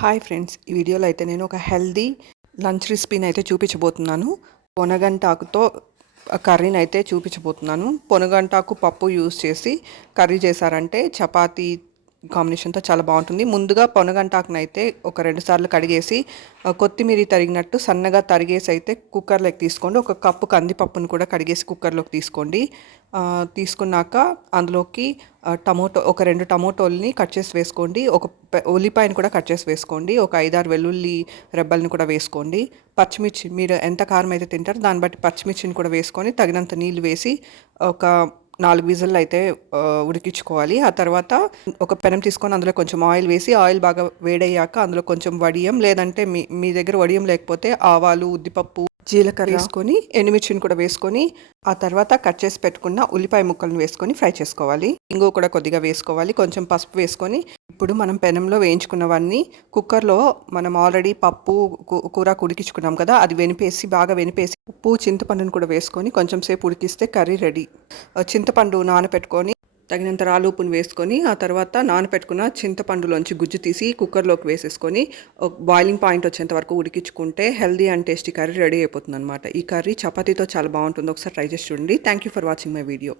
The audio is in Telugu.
హాయ్ ఫ్రెండ్స్ ఈ వీడియోలో అయితే నేను ఒక హెల్దీ లంచ్ రెసిపీని అయితే చూపించబోతున్నాను. పొనగంటాకుతో కర్రీని అయితే చూపించబోతున్నాను. పొనగంటాకు పప్పు యూస్ చేసి కర్రీ చేశారంటే చపాతీ కాంబినేషన్తో చాలా బాగుంటుంది. ముందుగా పొనగంటాకును అయితే ఒక రెండు సార్లు కడిగేసి కొత్తిమీర తరిగినట్టు సన్నగా తరిగేసి అయితే కుక్కర్లోకి తీసుకోండి. ఒక కప్పు కందిపప్పును కూడా కడిగేసి కుక్కర్లోకి తీసుకోండి. తీసుకున్నాక అందులోకి టమోటో ఒక రెండు టమోటోల్ని కట్ చేసి వేసుకోండి. ఒక ఉల్లిపాయను కూడా కట్ చేసి వేసుకోండి. ఒక ఐదారు వెల్లుల్లి రెబ్బల్ని కూడా వేసుకోండి. పచ్చిమిర్చి మీరు ఎంత కారం అయితే తింటారో దాన్ని బట్టి పచ్చిమిర్చిని కూడా వేసుకొని తగినంత నీళ్ళు వేసి ఒక నాలుగు విజిల్లు అయితే ఉడికించుకోవాలి. ఆ తర్వాత ఒక పెనం తీసుకొని అందులో కొంచెం ఆయిల్ వేసి ఆయిల్ బాగా వేడయ్యాక అందులో కొంచెం వడియం లేదంటే మీ మీ దగ్గర వడియం లేకపోతే ఆవాలు ఉద్దిపప్పు జీలకర్ర. వేసుకొని ఎండుమిర్చిని కూడా వేసుకొని ఆ తర్వాత కట్ చేసి పెట్టుకున్న ఉల్లిపాయ ముక్కలను వేసుకొని ఫ్రై చేసుకోవాలి. ఇంగు కూడా కొద్దిగా వేసుకోవాలి. కొంచెం పసుపు వేసుకొని ఇప్పుడు మనం పెనంలో వేయించుకున్నవన్నీ కుక్కర్లో మనం ఆల్రెడీ పప్పు కూర ఉడికించుకున్నాం కదా అది వెనిపేసి బాగా వెనిపేసి ఉప్పు చింతపండును కూడా వేసుకొని కొంచెం సేపు ఉడికిస్తే కర్రీ రెడీ. చింతపండు నానబెట్టుకొని తగినంత రాళ్ళు ఉప్పును వేసుకొని ఆ తర్వాత నానబెట్టుకున్న చింతపండులోంచి గుజ్జు తీసి కుక్కర్లోకి వేసేసుకొని బాయిలింగ్ పాయింట్ వచ్చేంత వరకు ఉడికించుకుంటే healthy and tasty curry ready అయిపోతుంది అనమాట ఈ కర్రీ చపాతీతో చాలా బాగుంటుంది. ఒకసారి ట్రై చేసి చూడండి. Thank you for watching my video